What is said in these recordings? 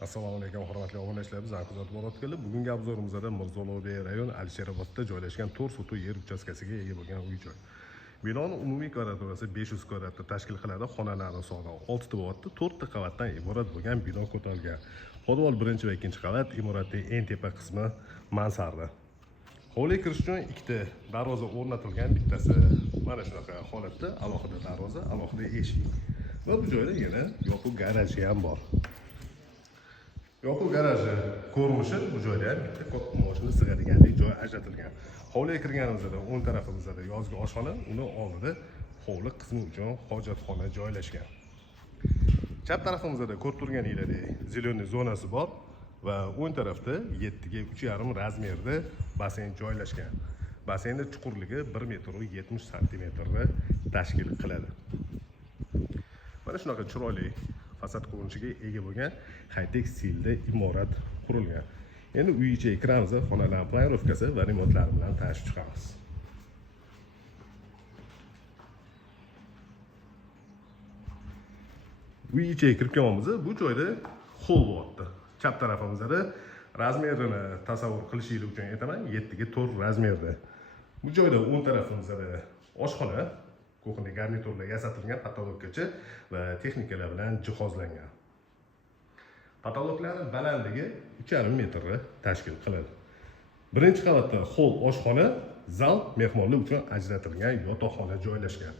Assalomu alaykum hurmatli obunachilar, bizlar kuzatib borayotganlar. Bugungi obzorimizda Mirzo Ulug'bek rayon Alisherobodda joylashgan 4 sotuv yer uchastkasiga ega bo'lgan uy-joy. Binoning umumiy kvadraturasi 500 kvadratni tashkil qiladi. Xonalari soni 6 ta bo'lyapti. 4 ta qavatdan iborat bo'lgan bino ko'tarilgan. Podval 1 va 2 qavat, imoratning eng tepa qismi mansarda. Hovliga kirish uchun ikkita darvoza o'rnatilgan, bittasi mana shunaqa holatda, alohida darvoza, alohida eshik. Va bu joyda yana yopiq garaji ham bor. Yopiq garaji ko'rinishi bu joyda ham bitta katta mashina sig'adiganlik joy ajratilgan. Hovliga kirganimizda o'ng tarafimizda yozgi oshxona, uni oldida hovli qismi uchun hojatxona joylashgan. Chap tarafimizda ko'rib turganinglardek zeleniy zonasi bor va o'ng tarafda 7 ga 3,5 razmerda basen joylashgan. Basenning chuqurligi 1 metr 70 santimetrni tashkil qiladi. Mana shunaqa chiroyli fasad ko'rinishiga ega bo'lgan high-tech stilda imorat qurilgan. Endi uy ichiga kiramiz, xonalar planirovkasi va remontlari bilan tanishib chiqamiz. Uy ichiga kirib kelganimizda bu joyda hol bo'lyapti. Chap tarafimizda razmerini tasavvur qilishingiz uchun aytaman, 7 ga 4 razmerda. Bu joyda o'ng tarafimizda oshxona, kuxni garniturlar yasatilgan, patologgacha va texnikalar bilan jihozlangan. Patologlarning balandligi 3,5 metrni tashkil qiladi. Birinchi qavatda hol oshxona, zal, mehmonlar uchun ajratilgan yotoqxona joylashgan.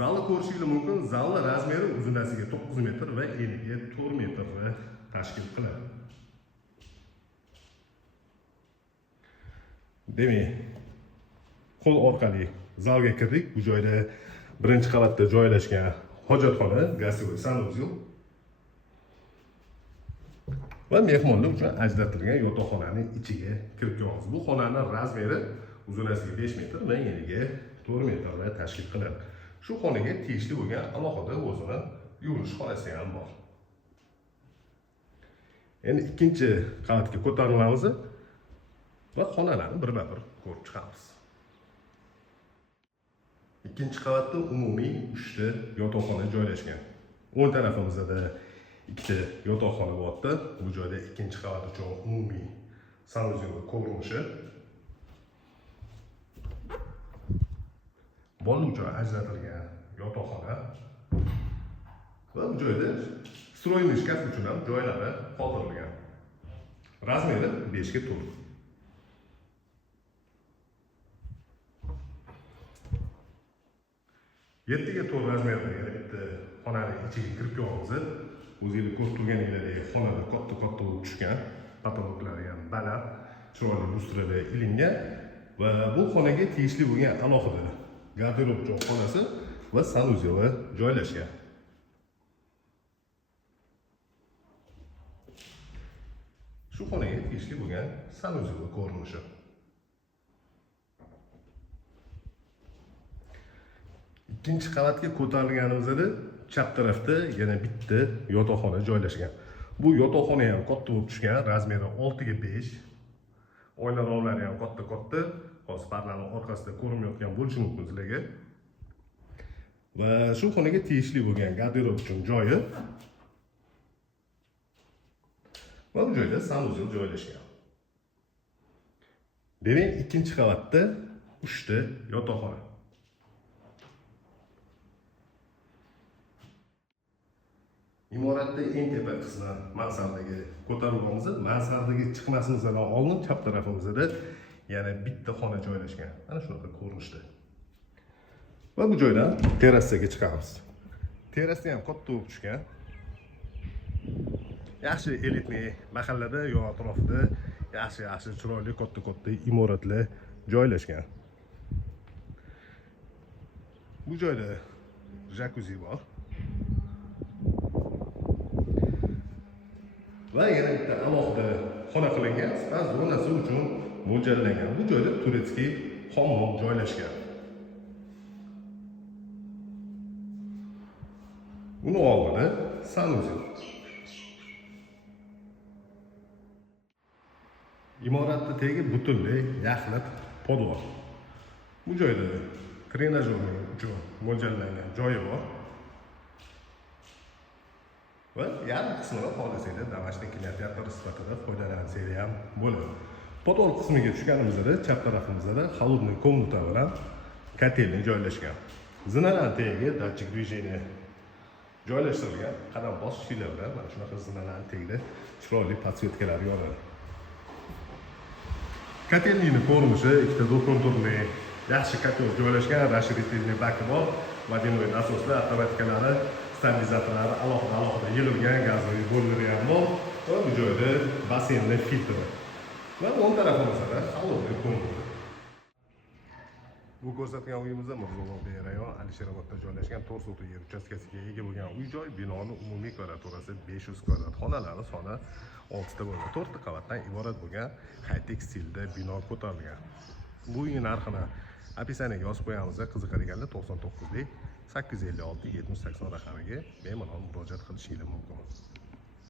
Zalni ko'rishingiz mumkin. Zalning razmeri uzunasiga 9 metr va eniga 4 metrni tashkil qiladi. Demak, qo'l orqali zalga kirdik. Bu joyda birinchi qavatda joylashgan hojatxona, gazli sanuzel va mehmonlar uchun ajratilgan yotoqxonaning ichiga kirib kelamiz. Bu xonaning razmeri uzunasiga 5 metr va eniga 4 metrni tashkil qiladi. Shu xonaga tegishli bo'lgan alohida o'zini yuvinish xonasi ham bor. Endi ikkinchi qavatga ko'tarilamiz va xonalarni birma-bir ko'rib chiqamiz. Ikkinchi qavatda umumiy 3 ta yotoqxona joylashgan. O'ng tarafimizda ikkita yotoqxona bo'lyapti. Bu joyda ikkinchi qavat uchun umumiy sanuzel ko'rinishi. Bola uchun ajratilgan yotoqxona va bu joyda stroyniy shkaf uchun ham joylari qoldirilgan. Razmeri 5 ga 4. Yettiga 4 razmerda yana bitta xonaning ichiga kirib kelamiz. O'zingiz ko'rib turganingizdek xonada katta-katta bo'lib tushgan, patologlari ham baland, chiroyli lustrada ilingan va bu xonaga tegishli bo'lgan alohida garderob xonasi va sanuzeli joylashgan. Shu xonaga tegishli bo'lgan sanuzeli ko'rinishi. Ikkinchi qavatga ko'tarilganimizda chap tarafda yana bitta yotoqxona joylashgan. Bu yotoqxona ham katta bo'lib tushgan, razmeri 6 ga 5. Oynalovlari ham katta-katta, hozir pardaning orqasida ko'rinmayotgan bo'lishi mumkin sizlarga. Va shu xonaga tegishli bo'lgan garderob uchun joyi va bu joyda sanuzel joylashgan. Demak, ikkinchi qavatda 3 ta yotoqxona. Imoratning eng tepa qismi mansardaga ko'tarilganmiz. Mansardaga chiqmasimizdan oldin chap tarafimizda yana bitta xona joylashgan. Mana shunaqa ko'rinishda. Va bu joydan terrasaga chiqamiz. Terrasa ham katta bo'lib tushgan. Yaxshi elitniy mahallada yo atrofida yaxshi chiroyli katta imoratlar joylashgan. Bu joyda jakuzi bor. Va yana bitta alohida xona qilingan, spas zonasi uchun mo'ljallangan. Bu joyda turetskiy hammom joylashgan. Uni oldida sanuzel. Imoratning tegi butunlay yaxlit podval. Bu joyda trenajyor uchun mo'ljallangan joyi bor. va yarim qismini xohlasanglar домашний kinoteatr sifatida foydalansanglar ham bo'ladi. Podol qismiga tushganimizda chap tarafimizda холодный komnata bilan kotelni joylashgan. Zinalarning tagiga datchik движения joylashtirilgan. Qadam bosishlar bilan mana shunaqa zinalarning tagida chiroyli podsvetkalar yonadi. Kotelning ko'rinishi ikkita do'konturli yaxshi kotel joylashgan, расширительный baki bor, водяной nasoslar, avtomatkalari, stabilizatorlari alohida yig'ilgan gazoviy bo'llari ham bor va bu joyda basseynli filtr va o'ng tarafimizda холодный komnata. Bu ko'rsatgan uyimizda Mirzobod rayon Alisherobodda joylashgan 4 sotuq yer uchastkasiga ega bo'lgan uy-joy. Binoning umumiy kvadraturasi 500 kvadrat, xonalari soni 6 ta bo'lgan, 4 ta qavatdan iborat bo'lgan high-tech stilda bino ko'tarilgan. Bu uyning narxini opisiyaga yozib qo'yamiz. Qiziqadiganlar 99 856 70 80 raqamiga bemalol murojaat qilishingiz mumkin.